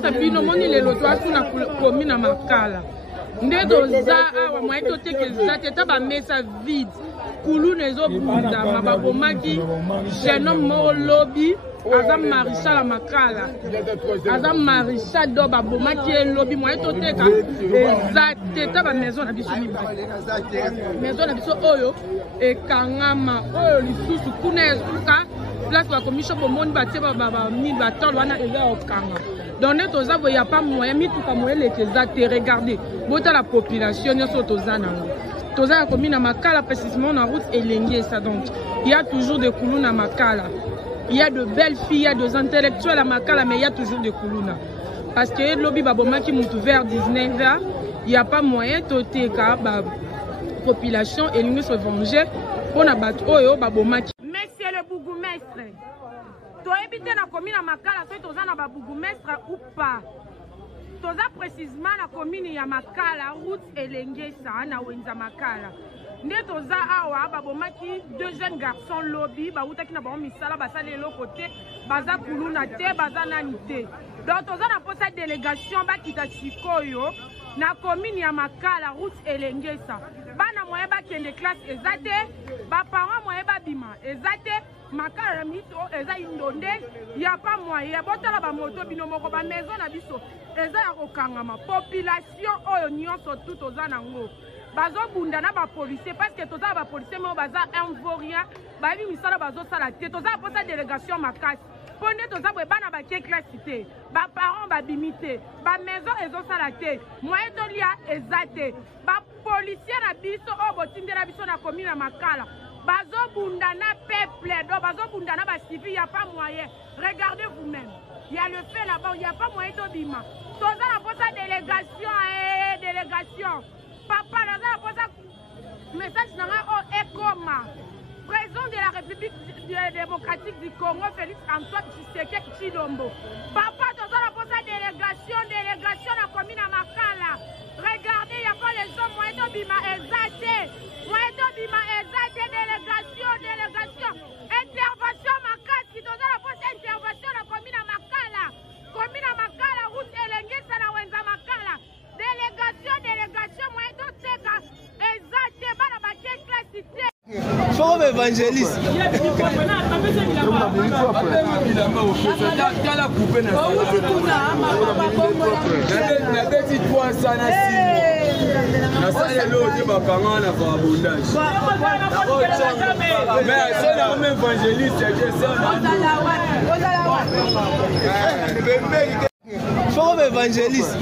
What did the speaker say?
Ça bino moni le lotoa suna komi na makala. Ndeto za awa mwa ito teke za teta ba mesa vide. Kulu nezo bunda mababomaki jeune mo lobby azam maréchal la makala. Azam maréchal do babomaki lobby mwa ito teka za teta ba maison na biso ni. Maison na biso oyo e kangama oyo lisusu kuna esuka place ba commission bomoni ba teba ba ni ba tolo wana eza okanga. Donc, il n'y a pas moyen, mais tout moyen les regardez, la population, Toza commune à Makala, précisément dans la route et ça. Donc, il y a toujours des Koulouna à Makala. Il y a de belles filles, il y a des intellectuels à Makala, mais il y a toujours des Koulouna. Parce que le lobby Baboma qui monte vers 19h, il n'y a pas moyen de population et nous se venger pour la battre. Monsieur le bourgmestre. Tu éviter la commune à Makala, tu es dans bourgmestre ou pas. Tu as précisément la commune à Makala, route et l'engesa, na wenza Makala. Né toza awa babomaki deux jeunes garçons lobby ba utaki na ba misala basale le côté baza kuluna te baza nani te. Donc toza na posa délégation ba kita chikoyo na commune ya Makala, route et l'engesa. Bana moye ba kende classe ezate, ba parents moye ba bima ezate. Makala mito eza indonde ya pas moyen botala ba moto bino moko ba maison na biso eza ya kokangama population oyo nyonso tout oza nango bazo bunda na ba policier parce que toza ba policier mo baza invorien ba bi misala bazo sala te toza posa délégation makasi ponde toza boye bana ba ke classe te ba parents ba bimité ba maison ezo sala te moyen to lia ezate ba policier na biso o botindela biso na commune na Makala. Bazo bundana peuple, donc bazo bundana ba civil, il n'y a pas moyen. Regardez vous-même. Il y a le fait là-bas, il n'y a pas moyen d'obima. Toza la posa délégation, délégation. Papa, la posa message n'a pas écoma. Président de la République démocratique du Congo, Félix Antoine Tshisekedi Tshilombo. Papa, toza la posa délégation, la commune à Makala. Regardez, il n'y a pas les hommes moyens d'obima exaltés. Moyens d'obima exaltés, délégation. Intervention Makasi, toza la posa intervention la commune à Makala. Commune à Makala, route Elengesa na wenza Makala. Délégation, moyens d'obima exaltés, bana baké classité. Forme évangéliste. Forme évangéliste.